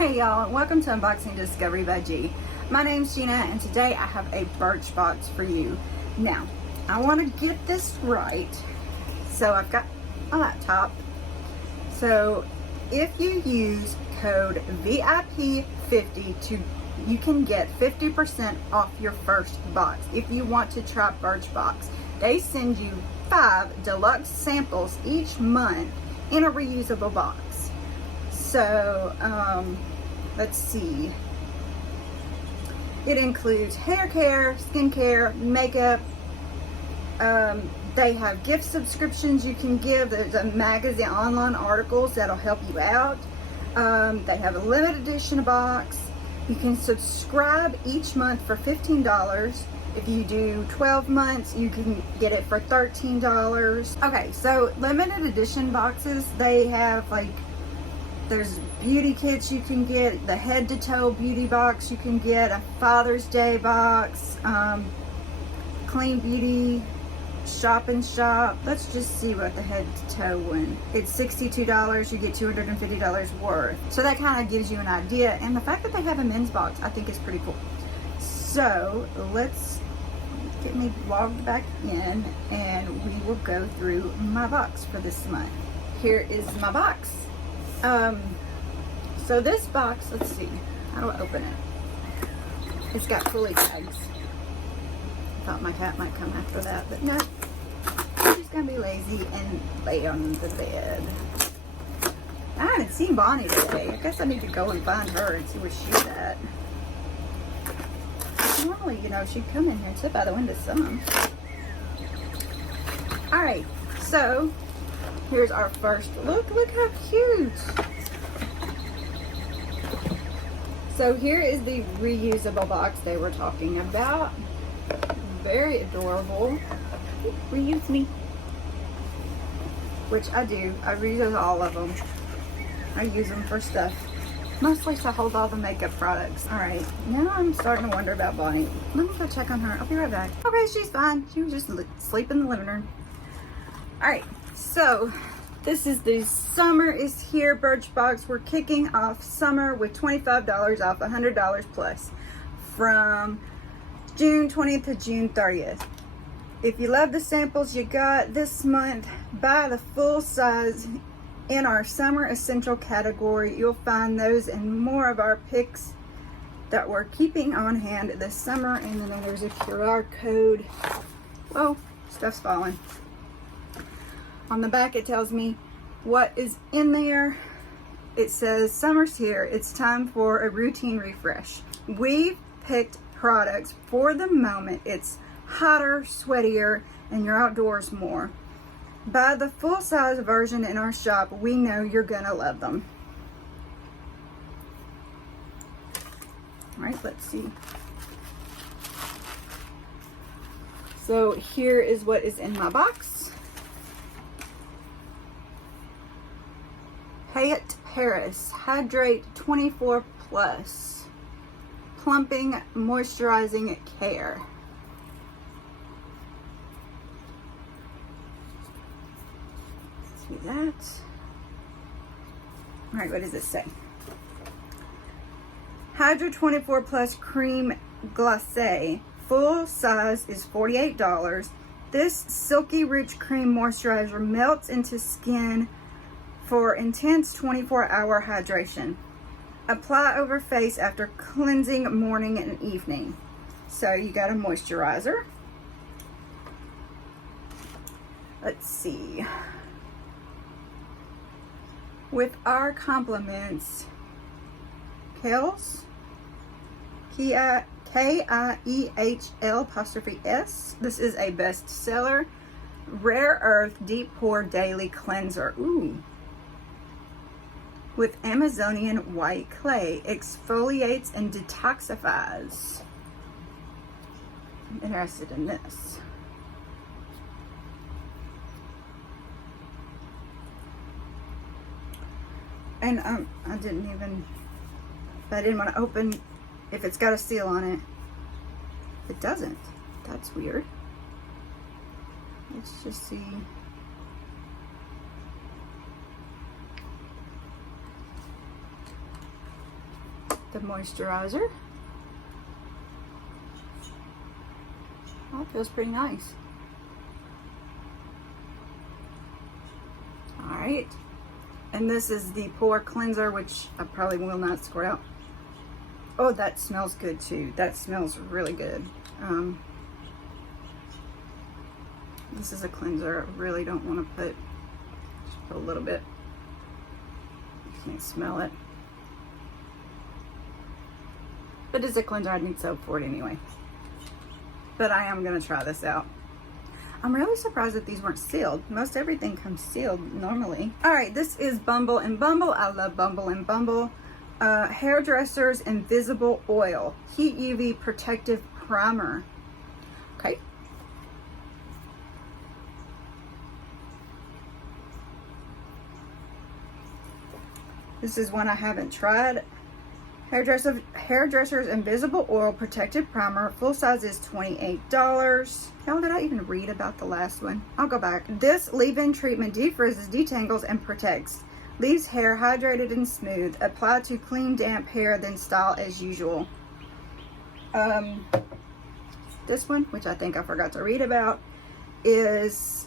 Hey y'all, and welcome to Unboxing Discovery by G. My name's Gina, and today I have a Birchbox for you. Now, I want to get this right, so I've got a laptop. So, if you use code VIP50 you can get 50% off your first box. If you want to try Birchbox, they send you 5 deluxe samples each month in a reusable box. So, let's see. It includes hair care, skincare, makeup. They have gift subscriptions you can give. There's a magazine, online articles that'll help you out. They have a limited edition box. You can subscribe each month for $15. If you do 12 months, you can get it for $13. Okay, so limited edition boxes, they have like, there's beauty kits you can get, the head to toe beauty box you can get, a Father's Day box, clean beauty, shop and shop. Let's just see what the head to toe one. It's $62, you get $250 worth. So that kind of gives you an idea. And the fact that they have a men's box, I think is pretty cool. So let's get me logged back in and we will go through my box for this month. Here is my box. So this box, let's see, how do I open it? It's got fully tags. I thought my cat might come after that, but no. I'm just gonna be lazy and lay on the bed. I haven't seen Bonnie today. I guess I need to go and find her and see where she's at. Normally, you know, she'd come in here and sit by the window some. Alright, so here's our first look. Look how cute. So here is the reusable box they were talking about. Very adorable. Reuse me. Which I do. I reuse all of them. I use them for stuff. Mostly to hold all the makeup products. Alright, now I'm starting to wonder about Bonnie. Let me go check on her. I'll be right back. Okay, she's fine. She was just sleeping in the living room. Alright, so this is the Summer is Here Birchbox. We're kicking off summer with $25 off, $100 plus from June 20th to June 30th. If you love the samples you got this month, buy the full size in our summer essential category. You'll find those and more of our picks that we're keeping on hand this summer. And then there's a QR code. Whoa, stuff's falling. On the back it tells me what is in there. It says, summer's here, it's time for a routine refresh. We've picked products for the moment. It's hotter, sweatier, and you're outdoors more. Buy the full-size version in our shop. We know you're gonna love them. All right, let's see. So here is what is in my box. Payot Paris Hydrate 24 Plus Plumping Moisturizing Care. See that? Alright, what does this say? Hydra 24 Plus Cream Glacé. Full size is $48. This silky rich cream moisturizer melts into skin for intense 24-hour hydration. Apply over face after cleansing morning and evening. So you got a moisturizer. Let's see. With our compliments, Kiehl's, K-I-E-H-L apostrophe S. This is a bestseller. Rare Earth Deep Pore Daily Cleanser. Ooh. With Amazonian white clay, exfoliates and detoxifies. I'm interested in this. And I didn't want to open if it's got a seal on it. It doesn't. That's weird. Let's just see. the moisturizer. Oh, it feels pretty nice. Alright. And this is the Pore cleanser, which I probably will not squirt out. Oh, that smells good too. That smells really good. This is a cleanser. I really don't want to put, just put a little bit. You can't smell it. But it's a cleanser. I need soap for it anyway. But I am going to try this out. I'm really surprised that these weren't sealed. Most everything comes sealed normally. All right, this is Bumble and Bumble. I love Bumble and Bumble. Hairdresser's Invisible Oil. Heat UV Protective Primer. Okay. This is one I haven't tried. Hairdresser's Invisible Oil Protective Primer. Full size is $28. How did I even read about the last one? I'll go back. This leave-in treatment defrizzes, detangles, and protects. Leaves hair hydrated and smooth. Apply to clean, damp hair, then style as usual. This one, which I think I forgot to read about, is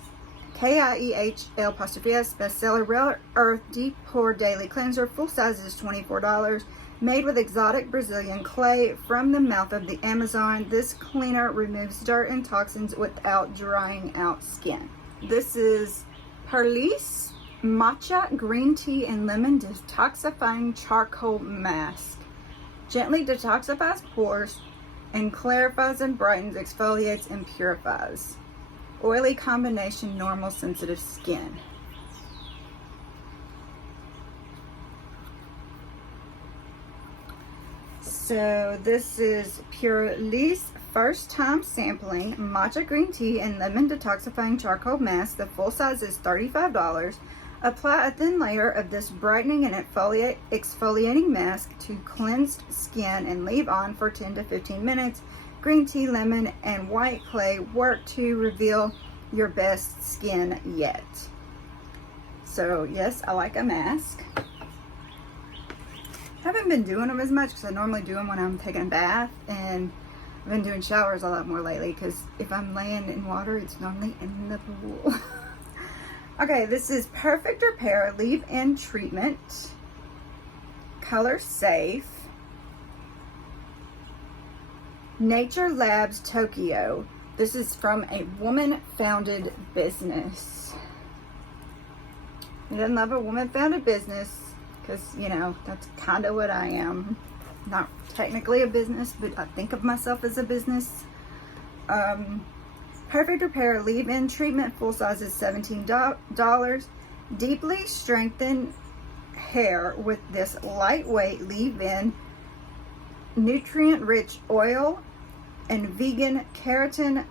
Kiehl bestseller Rare Earth Deep Pore Daily Cleanser. Full size is $24. Made with exotic Brazilian clay from the mouth of the Amazon, this cleaner removes dirt and toxins without drying out skin. This is pur-lisse matcha green tea and lemon detoxifying charcoal mask. Gently detoxifies pores and clarifies and brightens, exfoliates and purifies. Oily combination, normal sensitive skin. So this is pur-lisse first time sampling matcha green tea and lemon detoxifying charcoal mask. The full size is $35. Apply a thin layer of this brightening and exfoliating mask to cleansed skin and leave on for 10 to 15 minutes. Green tea, lemon, and white clay work to reveal your best skin yet. So yes, I like a mask. I haven't been doing them as much because I normally do them when I'm taking a bath, and I've been doing showers a lot more lately because if I'm laying in water, it's normally in the pool. Okay, this is Perfect Repair Leave-In Treatment. Color Safe. Naturelab Tokyo. This is from a woman-founded business. I didn't love a woman-founded business because, you know, that's kind of what I am. Not technically a business, but I think of myself as a business. Perfect Repair Leave-In Treatment. Full size is $17. Deeply strengthen hair with this lightweight leave-in nutrient-rich oil and vegan keratin.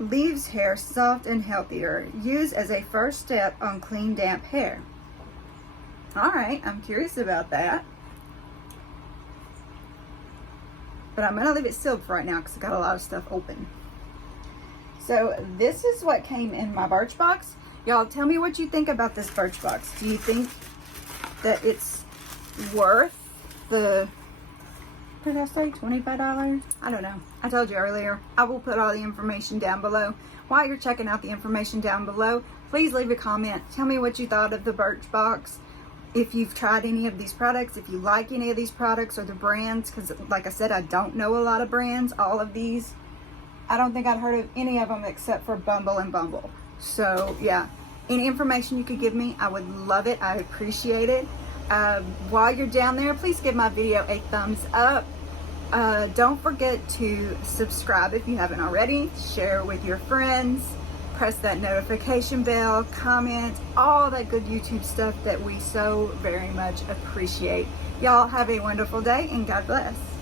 Leaves hair soft and healthier. Use as a first step on clean, damp hair. Alright, I'm curious about that. But I'm going to leave it sealed for right now because I got a lot of stuff open. So this is what came in my Birchbox. Y'all tell me what you think about this Birchbox. Do you think that it's worth the, what did I say, $25? I don't know. I told you earlier. I will put all the information down below. While you're checking out the information down below, please leave a comment. Tell me what you thought of the Birchbox. If you've tried any of these products, if you like any of these products or the brands, because like I said, I don't know a lot of brands. All of these, I don't think I'd heard of any of them except for Bumble and Bumble. So yeah, any information you could give me, I would love it. I appreciate it. While you're down there, please give my video a thumbs up. Don't forget to subscribe if you haven't already. Share with your friends. Press that notification bell. Comment. All that good YouTube stuff that we so very much appreciate. Y'all have a wonderful day and God bless.